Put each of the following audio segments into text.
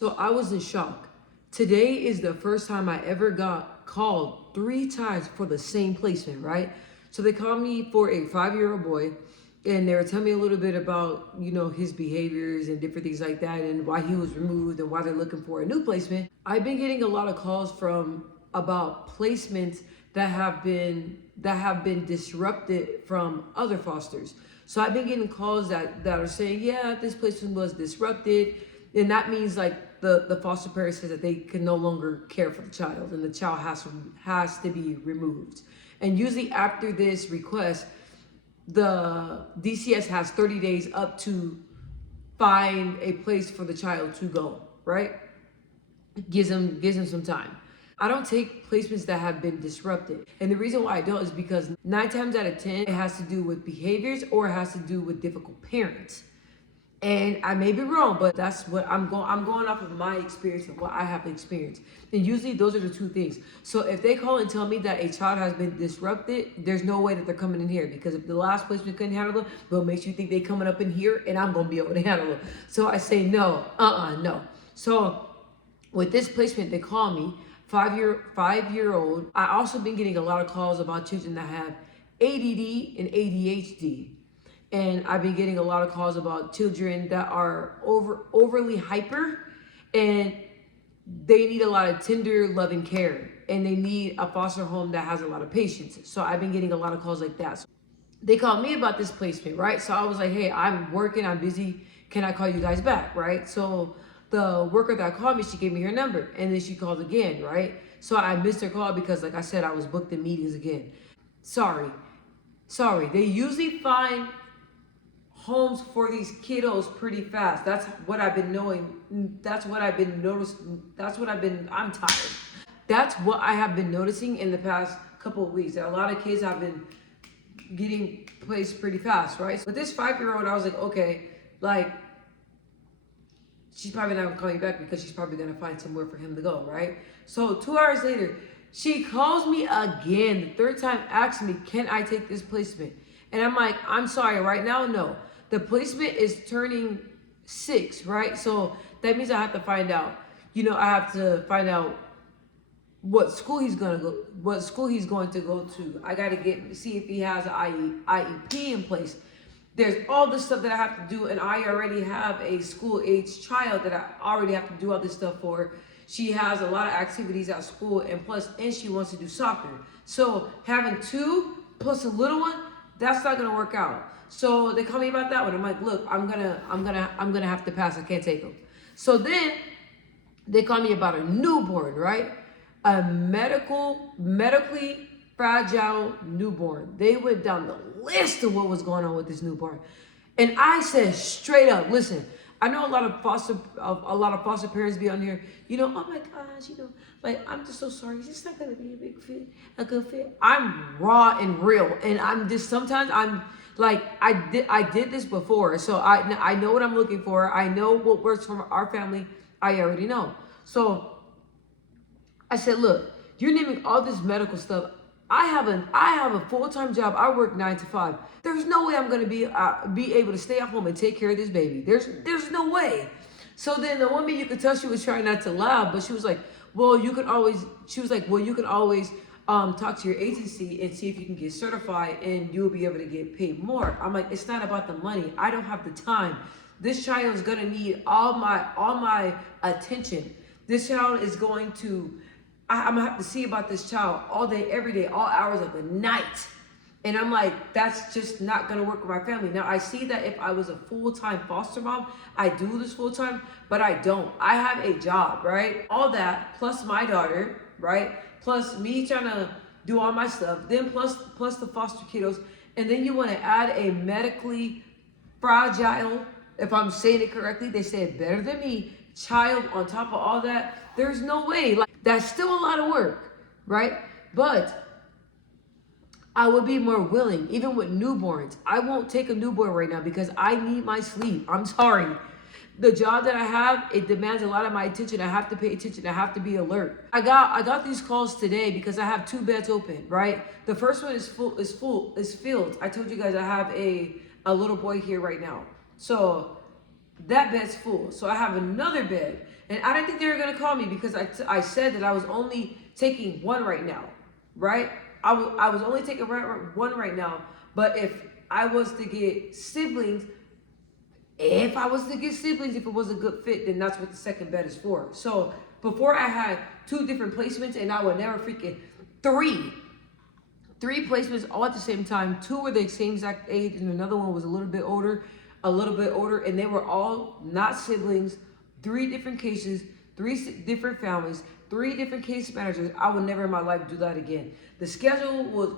So I was in shock. Today is the first time I ever got called 3 times for the same placement, right? So they called me for a 5-year-old boy, and they were telling me a little bit about, his behaviors and different things like that, and why he was removed and why they're looking for a new placement. I've been getting a lot of calls from about placements that have been disrupted from other fosters. So I've been getting calls that are saying, yeah, this placement was disrupted, and that means like the foster parent says that they can no longer care for the child, and the child has to be removed. And usually after this request, the DCS has 30 days up to find a place for the child to go, right? Gives them some time. I don't take placements that have been disrupted. And the reason why I don't is because 9 times out of 10, it has to do with behaviors or it has to do with difficult parents. And I may be wrong, but that's what I'm going off of my experience and what I have experienced. And usually those are the two things. So if they call and tell me that a child has been disrupted, there's no way that they're coming in here, because if the last placement couldn't handle them, they'll make you think they coming up in here and I'm gonna be able to handle them. So I say no, no. So with this placement, they call me 5-year-old. I also been getting a lot of calls about children that have ADD and ADHD. And I've been getting a lot of calls about children that are overly hyper, and they need a lot of tender loving care, and they need a foster home that has a lot of patience. So I've been getting a lot of calls like that. So they called me about this placement, right? So I was like, hey, I'm working, I'm busy. Can I call you guys back, right? So the worker that called me, she gave me her number, and then she called again, right? So I missed her call because, like I said, I was booked in meetings again. Sorry. They usually find homes for these kiddos pretty fast. That's what I've been knowing. That's what I've been noticing. I'm tired. That's what I have been noticing in the past couple of weeks. That a lot of kids have been getting placed pretty fast, right? But this 5-year-old, I was like, okay, like, she's probably not gonna call you back because she's probably gonna find somewhere for him to go, right? So 2 hours later, she calls me again, the third time, asking me, can I take this placement? And I'm like, I'm sorry, right now, no. The placement is turning 6, right? So that means I have to find out. I have to find out what school he's going to go to. I got to see if he has an IEP in place. There's all this stuff that I have to do, and I already have a school-age child that I already have to do all this stuff for. She has a lot of activities at school, and she wants to do soccer. So having 2 plus a little one, that's not gonna work out. So they call me about that one. I'm like, look, I'm gonna have to pass. I can't take them. So then they call me about a newborn, right? A medically fragile newborn. They went down the list of what was going on with this newborn, and I said straight up, listen. I know a lot of foster parents be on here. Oh my gosh, like, I'm just so sorry. It's just not gonna be a good fit. I'm raw and real, and sometimes I'm like, I did this before, so I know what I'm looking for. I know what works for our family. I already know. So I said, look, you're naming all this medical stuff. I have a full-time job. I work 9 to 5. There's no way I'm gonna be able to stay at home and take care of this baby. There's no way. So then the woman, you could tell she was trying not to laugh, but she was like, well, you can always talk to your agency and see if you can get certified, and you'll be able to get paid more. I'm like, it's not about the money. I don't have the time. This child is gonna need all my attention. This child is going to. I'm gonna have to see about this child all day, every day, all hours of the night. And I'm like, that's just not gonna work with my family. Now, I see that if I was a full-time foster mom, I do this full-time, but I don't. I have a job, right? All that, plus my daughter, right? Plus me trying to do all my stuff, then plus the foster kiddos. And then you wanna add a medically fragile, if I'm saying it correctly, they say it better than me, child on top of all that. There's no way. Like, that's still a lot of work, right? But I would be more willing, even with newborns. I won't take a newborn right now because I need my sleep. I'm sorry. The job that I have, it demands a lot of my attention. I have to pay attention. I have to be alert. I got these calls today because I have 2 beds open, right? The first one is filled. I told you guys I have a little boy here right now. So that bed's full. So I have another bed. And I didn't think they were gonna call me because I said that I was only taking one right now, right? I was only taking one right now. But if I was to get siblings, if it was a good fit, then that's what the second bed is for. So before I had two different placements, and I would never freaking three placements all at the same time. Two were the same exact age, and another one was a little bit older, and they were all not siblings. Three different cases, different families, three different case managers. I would never in my life do that again. The schedules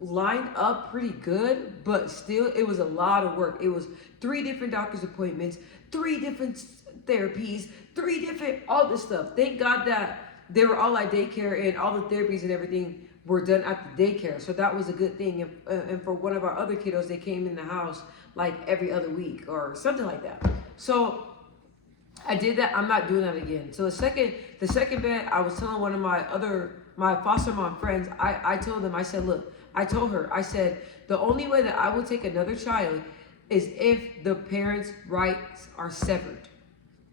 lined up pretty good, but still it was a lot of work. It was three different doctor's appointments, three different therapies, three different all this stuff. Thank God that they were all at daycare and all the therapies and everything were done at the daycare. So that was a good thing. And for one of our other kiddos, they came in the house like every other week or something like that. So I did that. I'm not doing that again. So the second bed, I was telling one of my foster mom friends, I told them, I said, look, I told her, I said, the only way that I will take another child is if the parents' rights are severed.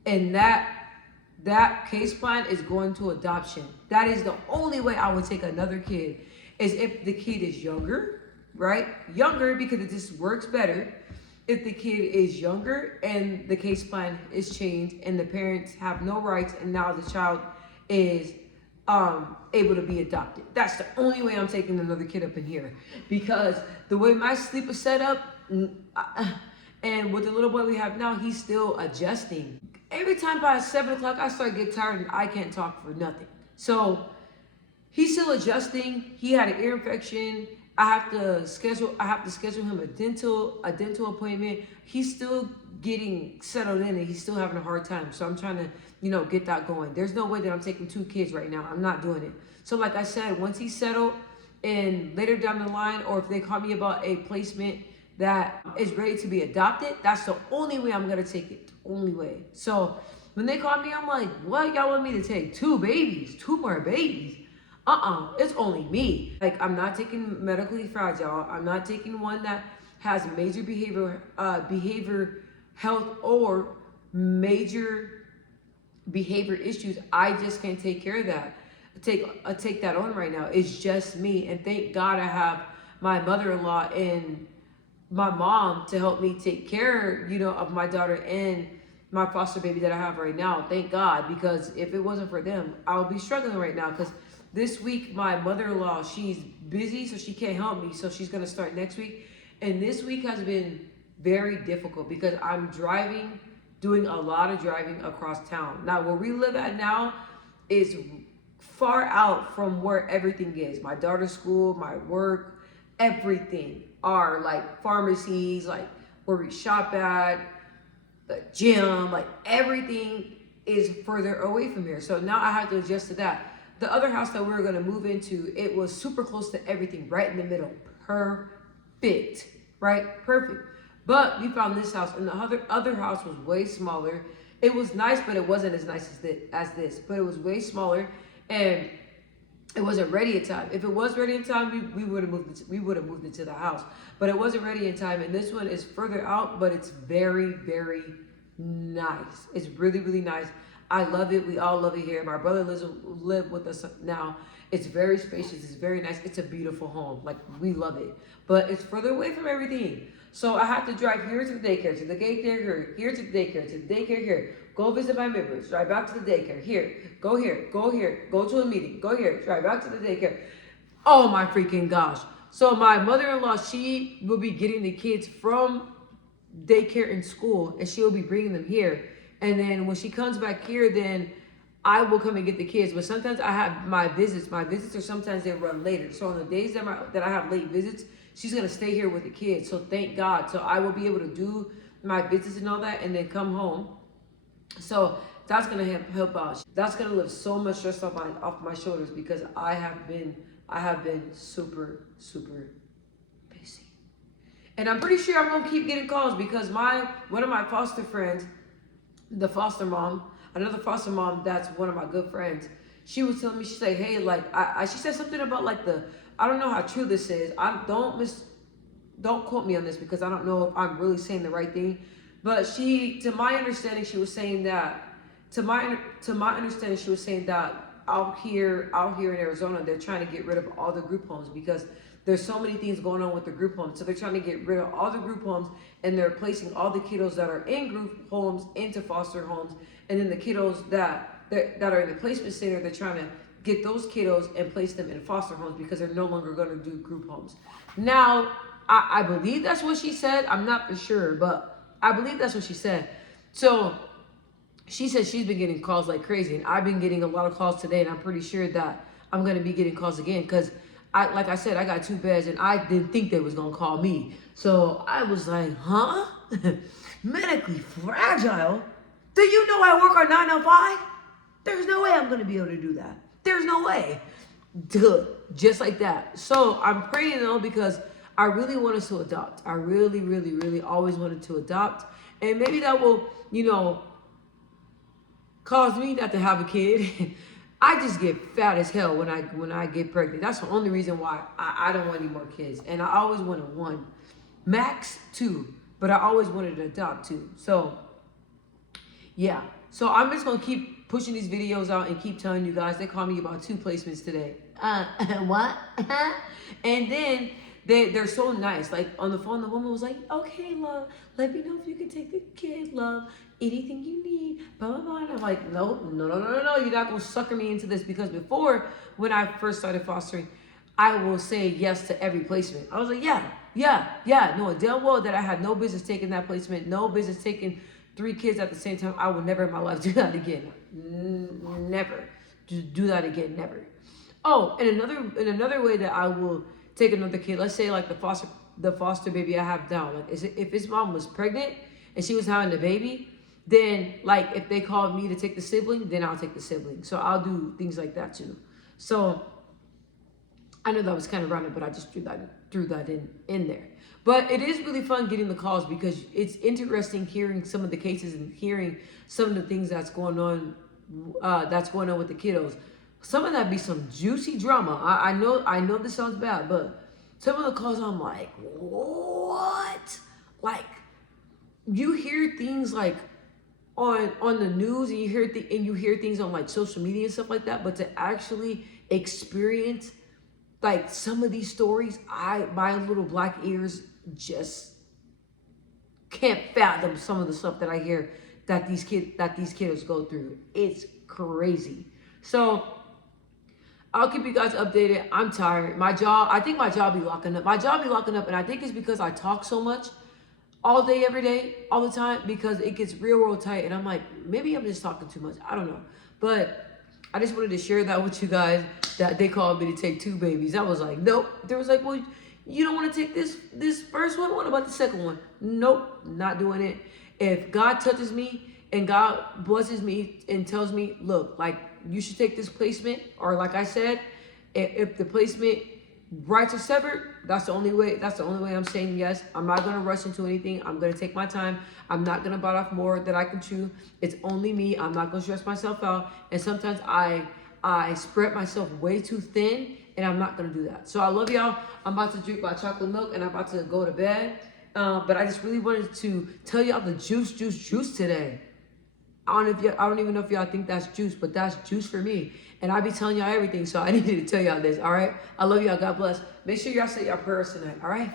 And that case plan is going to adoption. That is the only way I would take another kid, is if the kid is younger, right? Younger, because it just works better. If the kid is younger and the case plan is changed and the parents have no rights and now the child is able to be adopted. That's the only way I'm taking another kid up in here, because the way my sleep is set up, and with the little boy we have now, he's still adjusting. Every time by 7 o'clock, I start to get tired and I can't talk for nothing. So he's still adjusting. He had an ear infection. I have to schedule him a dental appointment. He's still getting settled in and he's still having a hard time. So I'm trying to, get that going. There's no way that I'm taking two kids right now. I'm not doing it. So like I said, once he's settled and later down the line, or if they call me about a placement that is ready to be adopted, that's the only way I'm going to take it. Only way. So when they call me, I'm like, what? Y'all want me to take two more babies? It's only me. Like, I'm not taking medically fragile. I'm not taking one that has major behavior health or major behavior issues. I just can't take care of that. Take that on right now. It's just me. And thank God I have my mother-in-law and my mom to help me take care, of my daughter and my foster baby that I have right now. Thank God, because if it wasn't for them, I would be struggling right now. Because this week, my mother-in-law, she's busy, so she can't help me. So she's going to start next week. And this week has been very difficult because I'm doing a lot of driving across town. Now, where we live at now is far out from where everything is. My daughter's school, my work, everything are like pharmacies, like where we shop at, the gym, like everything is further away from here. So now I have to adjust to that. The other house that we were going to move into, it was super close to everything, right in the middle. Perfect, right? Perfect. But we found this house, and the other house was way smaller. It was nice, but it wasn't as nice as this. But it was way smaller, and it wasn't ready in time. If it was ready in time, we would have moved into the house. But it wasn't ready in time, and this one is further out, but it's very, very nice. It's really, really nice. I love it. We all love it here. My brother lives with us now. It's very spacious. It's very nice. It's a beautiful home. Like, we love it. But it's further away from everything. So I have to drive here to the daycare, to the daycare here to the daycare, to the daycare here. Go visit my members. Drive back to the daycare. Here. Go here. Go here. Go to a meeting. Go here. Drive back to the daycare. Oh my freaking gosh. So my mother-in-law, she will be getting the kids from daycare and school, and she will be bringing them here. And then when she comes back here, then I will come and get the kids. But sometimes I have my visits. My visits are sometimes they run later. So on the days that I have late visits, she's going to stay here with the kids. So thank God. So I will be able to do my visits and all that and then come home. So that's going to help out. That's going to lift so much stress off my shoulders, because I have been super, super busy. And I'm pretty sure I'm going to keep getting calls, because one of my foster friends, the foster mom, another foster mom that's one of my good friends, she was telling me, she said, hey, like, she said something about like I don't know how true this is. Don't quote me on this, because I don't know if I'm really saying the right thing. But to my understanding, she was saying that, to my understanding, she was saying that out here in Arizona, they're trying to get rid of all the group homes because there's so many things going on with the group homes. So they're trying to get rid of all the group homes, and they're placing all the kiddos that are in group homes into foster homes, and then the kiddos that are in the placement center, they're trying to get those kiddos and place them in foster homes because they're no longer going to do group homes. Now, I believe that's what she said. I'm not for sure, but I believe that's what she said. So she said she's been getting calls like crazy, and I've been getting a lot of calls today, and I'm pretty sure that I'm going to be getting calls again because, like I said, I got 2 beds, and I didn't think they was going to call me. So I was like, huh? Medically fragile? Do you know I work on 9 to 5? There's no way I'm going to be able to do that. There's no way. Good. Just like that. So I'm praying though because I really want us to adopt. I really, really, really always wanted to adopt. And maybe that will, cause me not to have a kid. I just get fat as hell when I get pregnant. That's the only reason why I don't want any more kids. And I always wanted 1, max 2, but I always wanted to adopt 2. So yeah. So I'm just gonna keep pushing these videos out and keep telling you guys. They called me about 2 placements today. What? And then they're so nice. Like on the phone, the woman was like, "Okay, love, let me know if you can take the kid, love. Anything you need, blah, blah, blah." And I'm like, no, you're not gonna sucker me into this, because before, when I first started fostering, I will say yes to every placement. I was like, yeah, knowing damn well that I had no business taking that placement, no business taking 3 kids at the same time. I will never in my life do that again. Never. Just do that again, never. Oh, and another way that I will take another kid, let's say like the foster baby I have now, like if his mom was pregnant and she was having the baby, then like if they called me to take the sibling, then I'll take the sibling. So I'll do things like that too. So I know that was kind of random, but I just threw that in there. But it is really fun getting the calls because it's interesting hearing some of the cases and hearing some of the things that's going on with the kiddos. Some of that be some juicy drama. I know this sounds bad, but some of the calls I'm like, what? Like, you hear things like on the news, and you hear things on like social media and stuff like that, but to actually experience like some of these stories, my little black ears just can't fathom some of the stuff that I hear that these kiddos go through. It's crazy. So I'll keep you guys updated. I'm tired. I think my jaw be locking up. My jaw be locking up, and I think it's because I talk so much all day, every day, all the time, because it gets real tight. And I'm like, maybe I'm just talking too much. I don't know. But I just wanted to share that with you guys, that they called me to take 2 babies. I was like, nope. They was like, well, you don't want to take this first one? What about the second one? Nope, not doing it. If God touches me and God blesses me and tells me, look, like, you should take this placement, or like I said, if the placement rights are severed, that's the only way I'm saying yes. I'm not going to rush into anything. I'm going to take my time. I'm not going to bite off more than I can chew. It's only me. I'm not going to stress myself out. And sometimes I spread myself way too thin, and I'm not going to do that. So I love y'all. I'm about to drink my chocolate milk, and I'm about to go to bed. But I just really wanted to tell y'all the juice today. I don't even know if y'all think that's juice, but that's juice for me. And I be telling y'all everything, so I needed to tell y'all this, all right? I love y'all. God bless. Make sure y'all say y'all prayers tonight, all right?